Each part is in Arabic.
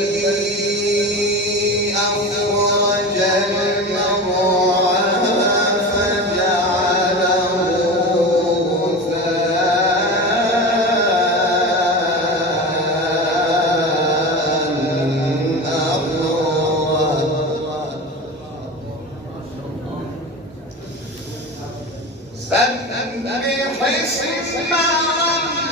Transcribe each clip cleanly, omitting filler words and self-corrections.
والذي أخرج المرعى فجعله غثاء أحوى سبح اسم ربك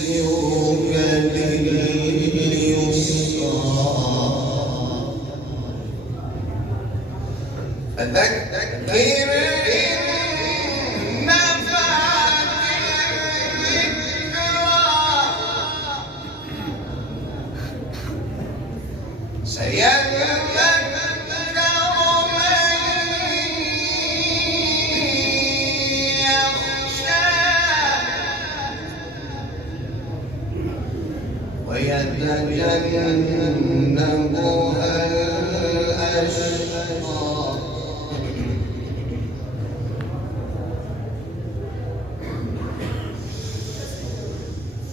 ونيسرك لليسرى فذكر إن نفعت الذكرى سيذكر من يخشى ويتجنبها الأشقى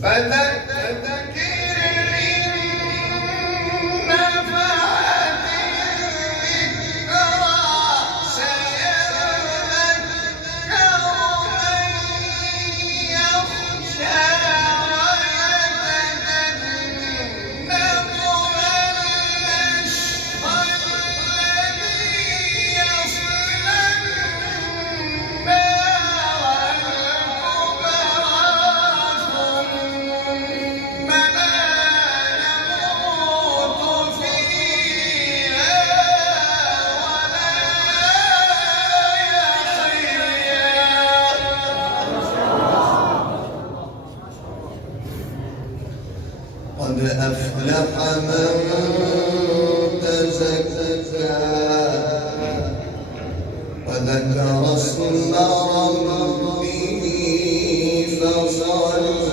فذكر إن نفعت الذكرى سيذكر من يخشى ويتجنبها الأشقى الذي يصلى النار الكبرى ثم لا يموت فيها ولا يحيا قد أفلح من تزكى وذكر اسم ربه فصلى